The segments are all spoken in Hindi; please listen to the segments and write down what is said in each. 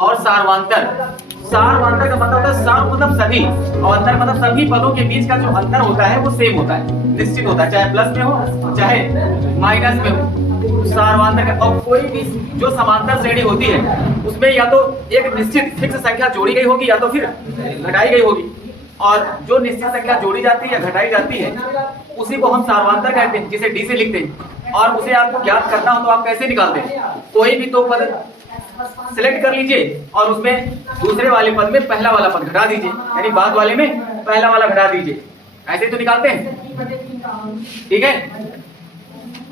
और सार्वांतर। सार्वांतर का मतलब होता है सार मतलब सभी और अंतर मतलब सभी पदों के बीच का जो अंतर होता है वो सेम होता है, निश्चित होता है, चाहे प्लस में हो चाहे माइनस में हो। सार्वांतर का और कोई भी जो समांतर श्रेणी होती है उसमें या तो एक निश्चित फिक्स संख्या जोड़ी गई होगी या तो फिर घटाई गई होगी, और जो निश्चित संख्या जोड़ी जाती है या घटाई जाती है उसी को हम सार्वांतर कहते हैं, जिसे डी से लिखते हैं। और उसे आपको ज्ञात करना हो तो आप कैसे निकालते हैं, कोई भी दो पद सिलेक्ट कर लीजिए और उसमें दूसरे वाले पद में पहला वाला पद घटा दीजिए, यानी बाद वाले में पहला वाला घटा दीजिए, ऐसे तो निकालते हैं। ठीक है,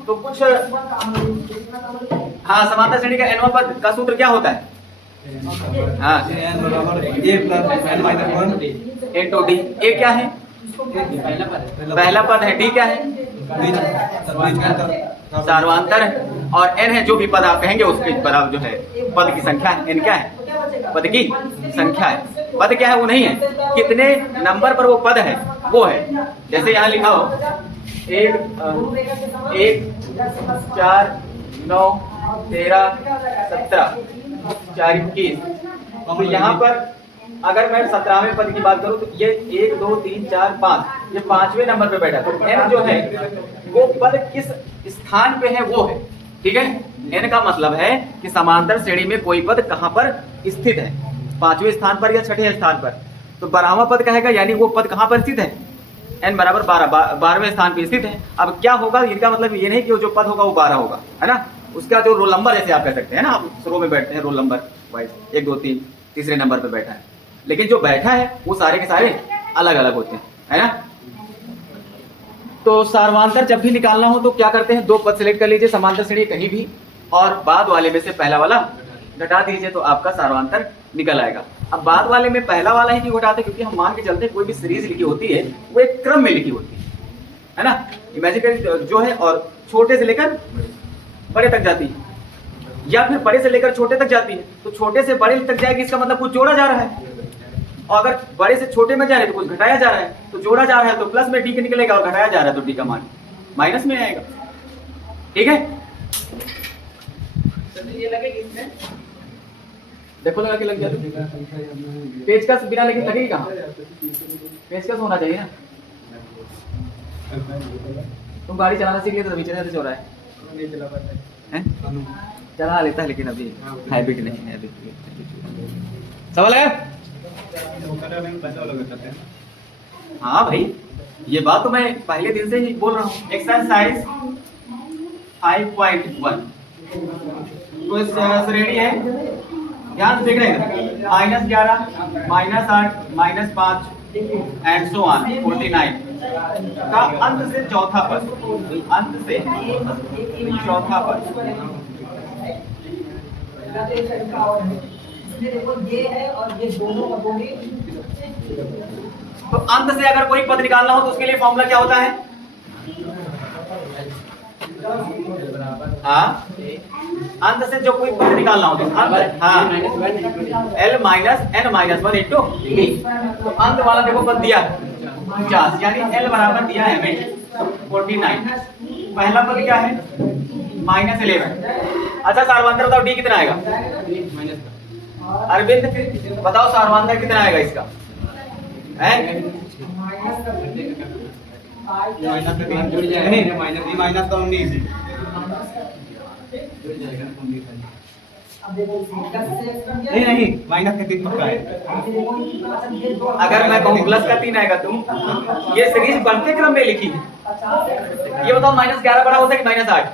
तो कुछ हाँ समांतर श्रेणी का nवां पद का सूत्र क्या होता है? हाँ इंटू डी। ए क्या है? पहला पद है। डी क्या है? सार्वांतर है। और n है जो भी पद आप कहेंगे उसके बराबर जो है पद की संख्या है। n क्या है? पद की संख्या है। पद क्या है? वो नहीं है, कितने नंबर पर वो पद है वो है। जैसे यहाँ लिखा हो 1 4 9 13 17 4 21, तो यहाँ पर अगर मैं 17वें पद की बात करूं तो ये 1 2 3 4 5 ये 5वें नंबर पे बैठा, तो n जो है वो पद किस स्थान पे है वो है। ठीक है, n का मतलब है कि समांतर श्रेणी में कोई पद कहां पर स्थित है, 5वें स्थान पर या 6ठे स्थान पर। तो 12वां पद कहेगा यानी वो पद कहां पर स्थित है, n बराबर 12वें स्थान पर स्थित है। अब क्या होगा, इनका मतलब ये नहीं कि वो जो पद होगा वो 12 होगा, है ना, उसका जो रोल नंबर जैसे आप कह सकते हैं ना, आप रो में बैठते हैं रोल नंबर वाइज 1 2 3 तीसरे नंबर पे बैठा है, लेकिन जो बैठा है वो सारे के सारे अलग अलग होते हैं, है ना। तो सार्वांतर जब भी निकालना हो तो क्या करते हैं, दो पद सिलेक्ट कर लीजिए समांतर श्रेणी कहीं भी और बाद वाले में से पहला वाला घटा दीजिए तो आपका सार्वांतर निकल आएगा। अब बाद वाले में पहला वाला ही क्यों घटाते, क्योंकि हम मान के चलते हैं कोई भी सीरीज लिखी होती है वो एक क्रम में लिखी होती है ना, इमेजिनरी जो है, और छोटे से लेकर बड़े तक जाती है या फिर बड़े से लेकर छोटे तक जाती है। तो छोटे से बड़े तक जाएगी इसका मतलब कुछ जोड़ा जा रहा है, और अगर बड़े से छोटे में जा रहे हैं तो कुछ घटाया जा रहा है, तो जोड़ा जा रहा है तो प्लस में डी के निकलेगा और घटाया जा रहा है तो डी का मान माइनस में आएगा। ठीक है, ये लगेगी इसमें, देखो लगा के लग गया, पेचकस बिना लगे लगेगी कहाँ, पेचकस होना चाहिए ना। तुम गाड़ी चलाना सीख लिया तो चला हो रहा है, नहीं चला पाता है, चला लेता है लेकिन अभी हैबिट नहीं है। सवाल है? हाँ भाई, ये बात तो मैं पहले दिन से ही बोल रहा हूँ। एक्सरसाइज 5.1 तो श्रेणी है, ध्यान से देख रहे हैं, -11 -8 -5 एंड सो ऑन 49 का अंत से चौथा पद, अंत से चौथा पद। देखो ये है और ये दोनों पदों तो अंत से अगर कोई पद निकालना हो तो उसके लिए फॉर्मूला क्या होता है? हाँ, अंत से जो कोई पद निकालना हो तो अंत, हाँ, L minus N minus 1 into D. तो अंत वाला देखो पद दिया 50, यानी L बराबर दिया है हमें 49। पहला पद क्या है? -11। अच्छा सार्वांतर बताओ डी कितना आएगा? अरविंद बताओ सार्वांतर कितना आएगा इसका? नहीं माइनस का 3 पक्का है। अगर मैं कहूँ प्लस का 3 आएगा, तुम ये सीरीज बढ़ते क्रम में लिखी है, ये बताओ -11 बड़ा होता है कि -8?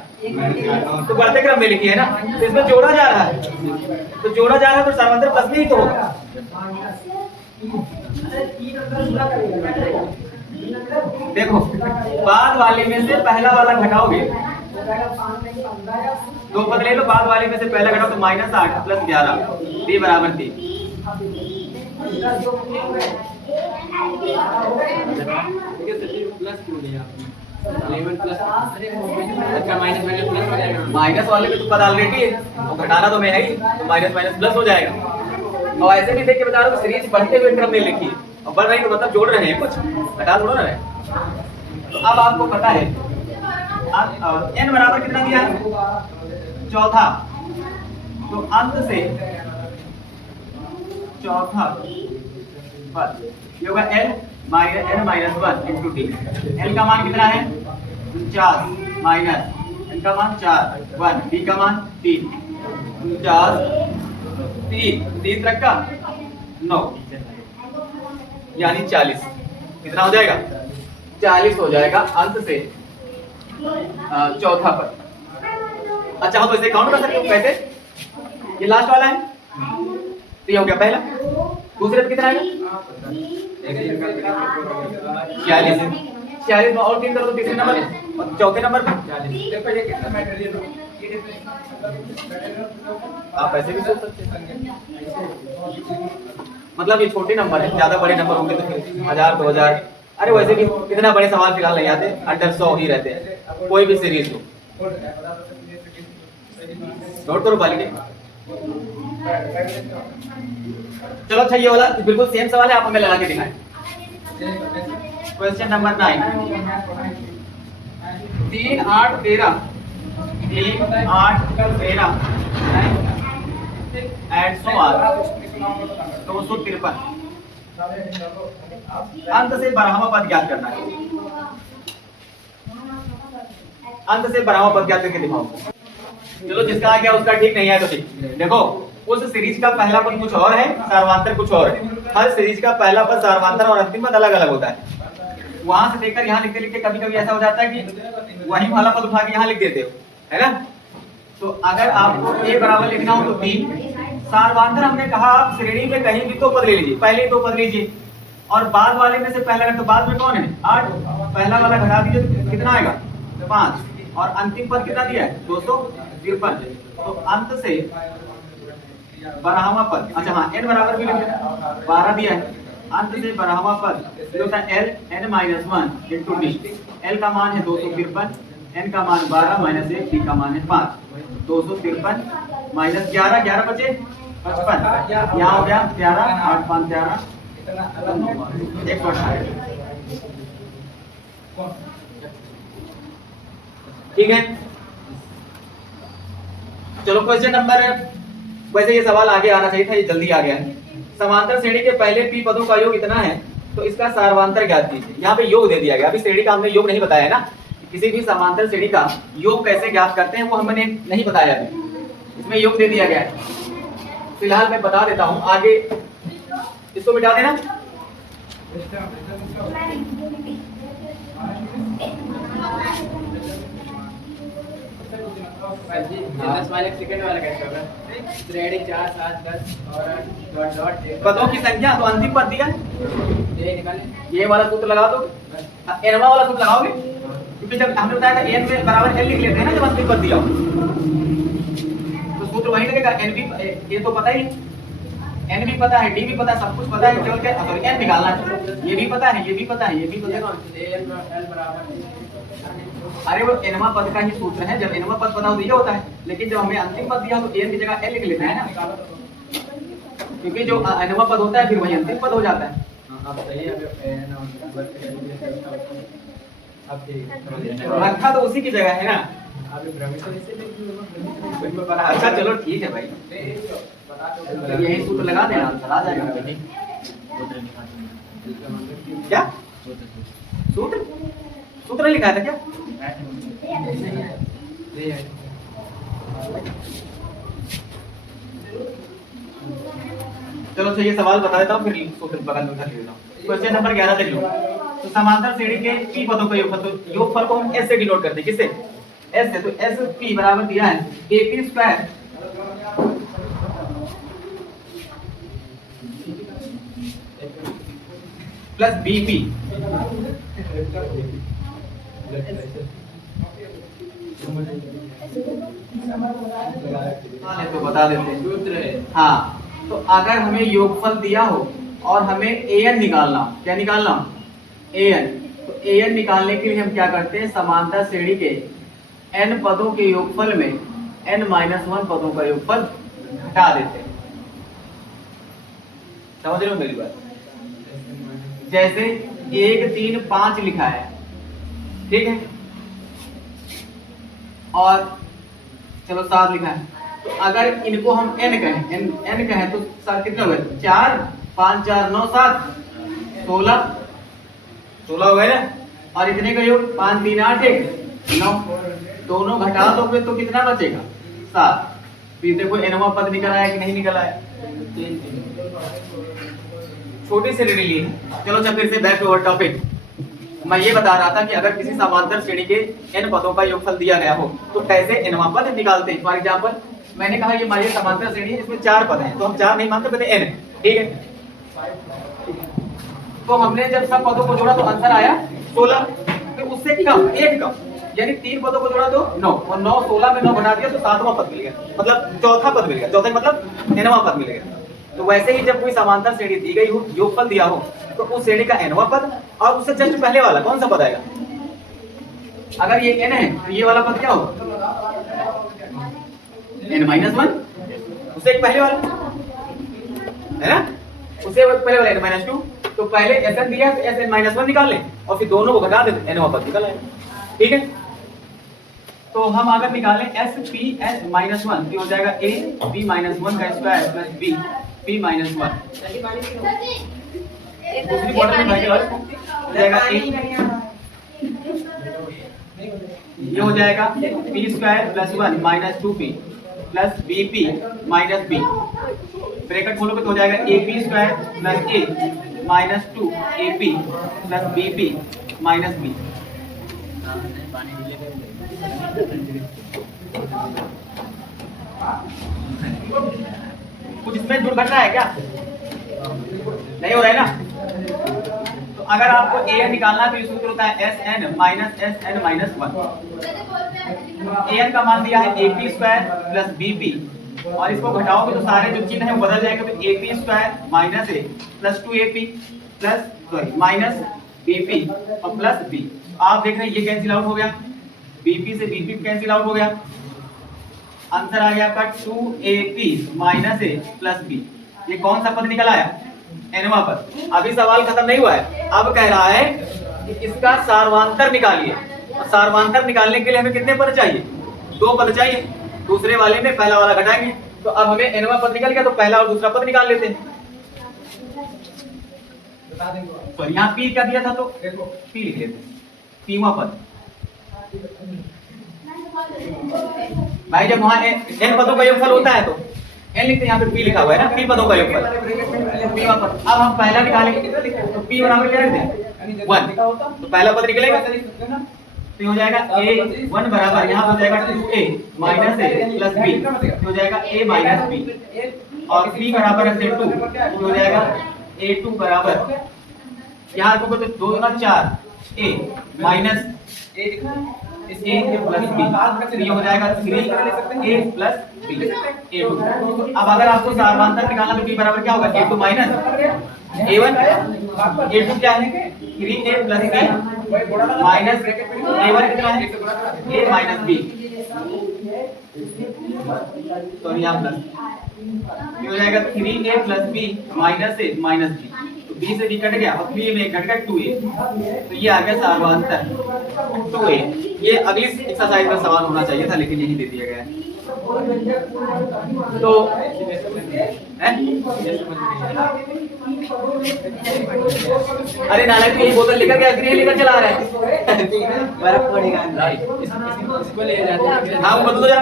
तो बढ़ते क्रम में लिखी है ना, तो इसमें जोड़ा जा रहा है, तो जोड़ा जा रहा है तो सार्वांतर प्लस में ही तो होगा। देखो बाद वाले में से पहला वाला घटाओगे, दो पद ले लो, बाद वाले में से पहला घटाओ तो -8 + 11 डी बराबर 3। माइनस वाले में तो पद ऑलरेडी है, तो घटाना तो मैं है ही, तो माइनस माइनस प्लस हो जाएगा। और ऐसे भी देख के बता रहा हूँ सीरीज बढ़ते हुए क्रम में लिखी है, और बढ़ रही तो मतलब जोड़ रहे हैं, कुछ घटा थोड़ा रहे। तो अब आपको पता है n बराबर कितना दिया है? चौथा। तो अंत से चौथा पद, ये होगा n minus 1 into D. l का मान कितना है 49 माइनस n का मान 4 1, d का मान 3, 49 3 रखा 9 यानी 40। कितना हो जाएगा 40 हो जाएगा अंत से चौथा पद। अच्छा हो तो इसे काउंट कर सकते हो कैसे, ये लास्ट वाला है तो ये हो गया पहला, दूसरे पे कितना है 46 में और 3 करो तो तीसरे नंबर और चौथे नंबर पे 40। आप ऐसे भी सोच सकते हैं, मतलब ये छोटे नंबर है, ज्यादा बड़े नंबर होंगे तो फिर 1000 2000, अरे वैसे भी कितना बड़े सवाल फिलहाल नहीं आते, अंडर 100 ही रहते हैं कोई भी सीरीज हो। नोट करो क्वालिटी। चलो अच्छा ये वाला बिल्कुल सेम सवाल है, आप हमें लगा के दिखाएं। Question number 9 3 8 13 3 8 13 and so on 253 अंत से 12वां पद ज्ञात करना है। अंत से 12वां पद ज्ञात करके दिखाओ। चलो जिसका आ गया उसका ठीक नहीं है तो ठीक। देखो उस सीरीज का पहला पद कुछ और है, सार्वधातुक कुछ और है। हर सीरीज का पहला पद सार्वधातुक और अंतिम पद अलग अलग होता है। वहां से देखकर यहाँ लिखते लिखते कभी कभी ऐसा हो जाता है कि वही वाला पद उठा के यहाँ लिख देते हो, है ना। तो अगर आपको a बराबर लिखना हो तो 3, सार्वधातुक हमने कहा आप श्रेणी में कहीं भी 2 पद ले लीजिए, पहले 2 पद लीजिए और बाद वाले में से पहला तो बाद में कौन है 8, पहला वाला घटा दीजिए कितना आएगा 5 और अंतिम पद कितना दिया है 253। तो अंत से 12वां पद, अच्छा हाँ n बराबर भी लिख देना 12 दिया है। अंत से 12वां पद होता है l n-1 into D. l का मान है 253, n का मान 12 माइनस 1, d का मान है 5। 253 माइनस 11, 11 बचे 55, यहाँ हो गया 11 8 5 11 128। ठीक है। चलो क्वेश्चन नंबर, वैसे ये सवाल आगे आना चाहिए था, ये जल्दी आ गया है। समांतर श्रेणी के पहले p पदों का योग इतना है तो इसका सार्वधातुक ज्ञात कीजिए। यहाँ पे योग दे दिया गया। अभी श्रेणी का हमने योग नहीं बताया है ना, किसी भी समांतर श्रेणी का योग कैसे ज्ञात करते हैं वो हमने नहीं बताया अभी, इसमें योग दे दिया गया है। फिलहाल मैं बता देता हूँ, आगे इसको मिटा देना। सेकंड वाला कैसे होगा? श्रेणी 4 7 10 और डॉट डॉट पदों की संख्या तो अंतिम पद दिया ये निकालें, ये वाला सूत्र लगा दो, एनवा वाला सूत्र लगाओगे क्योंकि जब हमने बताया था n में बराबर l लिख लेते हैं ना जब अंतिम पद दिया हो तो सूत्र वही लगेगा। n भी ये तो पता ही, n भी पता है, d भी पता है, सब कुछ पता है, केवल क्या n निकालना है। ये भी पता है, ये भी पता है, ये भी पता है। अरे वो एनवा पद का ही सूत्र है, जब एनवा पद पता हो तो ये होता है, लेकिन जब हमें अंतिम पद दिया तो n की जगह l लिख लेते हैं ना, क्योंकि जो एनवा पद होता है फिर वही अंतिम पद हो जाता है। रखा तो उसी की जगह है ना। अच्छा चलो ठीक है भाई, यही सूत्र लगा देना, चला जाएगा। क्या सूत्र सूत्र लिखा था क्या? चलो अच्छा ये सवाल बता देता हूँ फिर सूत्र बगल में कर लेता हूँ। क्वेश्चन नंबर 11 देख लो। तो समांतर श्रेणी के p पदों का योगफल, तो योगफल को हम s से डिनोट करते हैं, किससे? s से। तो s p बराबर दिया है ap स्क्वायर प्लस bp तो बता देते हैं। हाँ तो अगर हमें योगफल दिया हो और हमें an निकालना हो, क्या निकालना हो? an। तो an निकालने के लिए हम क्या करते हैं, समांतर श्रेणी के n पदों के योगफल में n-1 पदों का योगफल घटा देते हैं। समझ रहे हो मेरी बात? जैसे 1 3 5 लिखा है, ठीक है, और चलो 7 लिखा है, तो अगर इनको हम n कहें, n कहें तो सर कितने हो गए? 4 5 4 9 7 16 16 हो गए ना। और इतने का योग 5 3 8 1 9, दोनों घटा दोगे तो कितना बचेगा? 7। फिर देखो nवां पद निकल आया कि नहीं निकल आया? छोटी सी रीडिंग ली। चलो जब फिर से बैक टू अवर टॉपिक। मैं ये बता रहा था कि अगर किसी समांतर श्रेणी के n पदों का योगफल दिया गया हो तो कैसे nवां पद निकालते हैं। फॉर एग्जांपल मैंने कहा ये हमारी समांतर श्रेणी है, इसमें 4 पद हैं, तो हम 4 नहीं मानते, कहते n, ठीक है। तो हमने जब सब पदों को जोड़ा तो आंसर आया 16। तो उससे कम, एक कम, यानी 3 पदों को जोड़ा तो 9, और 9 16 में 9 बना दिया तो 7वां पद मिल गया, मतलब चौथा पद मिल गया। चौथा मतलब nवां पद मिल गया। तो वैसे ही जब कोई समांतर श्रेणी दी गई हो, योगफल दिया हो, तो उस श्रेणी का nवां पद और उससे जस्ट पहले वाला कौन सा पद आएगा? अगर ये n है तो ये वाला पद क्या होगा? n-1, उससे एक पहले वाला है ना, उससे पहले वाला n-2। तो पहले Sn दिया है तो Sn-1 निकाल लें और फिर दोनों को घटा दें, nवां पद निकल आएगा, ठीक है। तो हम अगर निकालें Sp(n-1) तो हो जाएगा a p-1 का स्क्वायर प्लस b p-1। दूसरी बॉटल में भाई हो जाएगा a, ये हो जाएगा p square plus 1 minus 2p plus bp minus b। Bracket खोलोगे तो हो जाएगा ab square plus a minus 2 ab plus bp minus b। कुछ इसमें जुड़ घटना है क्या? नहीं हो रहा है ना। तो अगर आपको an निकालना है तो ये सूत्र होता है Sn minus Sn minus 1। an का मान दिया है ap स्क्वायर प्लस bp, और इसको घटाओगे तो सारे जो चिन्ह है वो बदल जाएगा। तो ap square minus a plus 2ap plus minus bp और प्लस b। आप देख रहे हैं ये कैंसिल आउट हो गया, bp से bp कैंसिल आउट हो गया, आंसर आ गया आपका 2ap minus a plus b। ये कौन सा पद निकल आया? nवां पद। अभी सवाल खत्म नहीं हुआ है, अब कह रहा है कि इसका सार्वांतर निकालिए, और सार्वांतर निकालने के लिए हमें कितने पद चाहिए? 2 पद चाहिए। दूसरे वाले में पहला वाला घटाएंगे, तो अब हमें nवां पद निकल गया तो पहला और दूसरा पद निकाल लेते हैं। तो यहाँ p क्या दिया था तो p लिख लेते हैं, pवां पद। भाई जब वहां n पदों का योगफल होता है तो n लिखते हैं, यहाँ पे p लिखा हुआ है ना, p पदों का योगफल pवां पद। अब हम पहला निकालेंगे तो p बराबर क्या रख दें? 1। तो पहला पद निकलेगा तो हो जाएगा a1 बराबर, यहाँ हो जाएगा 2a minus a plus b, हो जाएगा a माइनस b। और p बराबर है 2, हो जाएगा a2 बराबर, यहाँ रखोगे तो 2 गुना 4 a minus a plus b, ये हो जाएगा 3a प्लस b a2। अब अगर आपको सार्वांतर निकालना तो b बराबर क्या होगा? a2 माइनस a1, a2 क्या है? 3a plus b minus a1 कितना है? a माइनस b, तो यहाँ प्लस, ये हो जाएगा 3a plus b minus a minus b। तो b से b कट गया और 3 में घट गया 2a, तो ये आ गया सार्वांतर 2a। ये अगली एक्सरसाइज में सवाल होना चाहिए था लेकिन यही दे दिया गया है। तो अरे नालायक यही बोतल लेकर के अग्नि लेकर चला रहा है। बर्फ पड़ेगा, इसको ले जाते हैं। हाँ वो बदलो जा।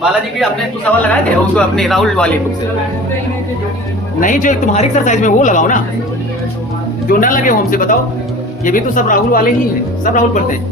बालाजी भी अपने कुछ सवाल लगाए थे उसको अपने राहुल वाले बुक से नहीं, जो तुम्हारी एक्सरसाइज में वो लगाओ ना, जो ना लगे वो हमसे बताओ। ये भी तो सब राहुल वाले ही है, सब राहुल पढ़ते हैं।